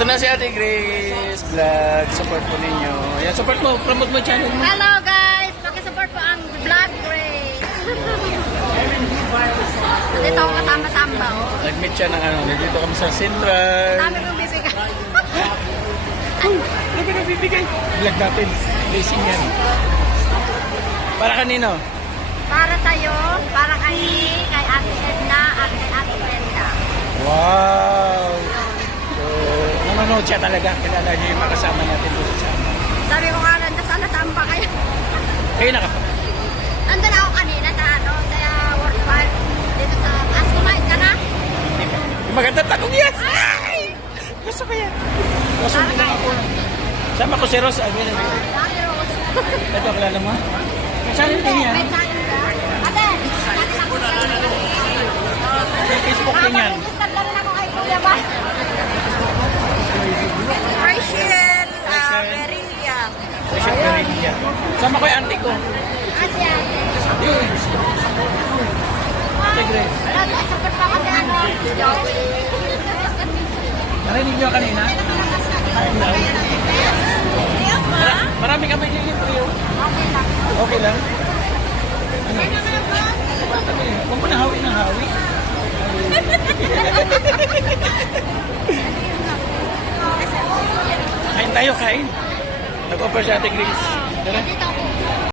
Ito na si Ate Grace Vlog. Support po ninyo. Yan, support mo. Promote mo channel mo. Hello guys! Pakisupport po ang Vlog Grace. Dito ako kasama-samba. Oh. Nag-meet siya ng ano. Dito kami sa Central. Dami kong bibigay. Ano ba nagbibigay? Vlog natin. Blessing yan. Para kanino? Para sa'yo, para kay Ate Edna at kay Ate Brenda. Wow! So, nanonood siya talaga. Kilala niyo yung makasama natin doon sa sama. Sabi ko nga lang, sana samba kayo. Kayo nakapag. Andun ako kanina sa World Park. Dito sa Ascomite ka na? Yung magandang tanong yan! Ay! Gusto ko yan. Gusto ko lang ako. Sama ko si Ross. Ay, ganun. Ate Rose. Ito, kilala mo? Kasali din yan. May sign ka? Ate, dati lang ko May Facebook din yan. Start na rin ako kay Kuya ba? Rachel Berillia. Rachel Berillia. Sama ko yung auntie ko. Ate ate. Yun. Ate Grace. Support pa kasi ano, Joey. Narinig niyo kanina? Marami kami nilibre yun. Okay lang. Okay lang? Ano? Huwag mo na hawi ng hawi. Kain tayo, kain. Nag-offer si Ate Grace. Tara. Dito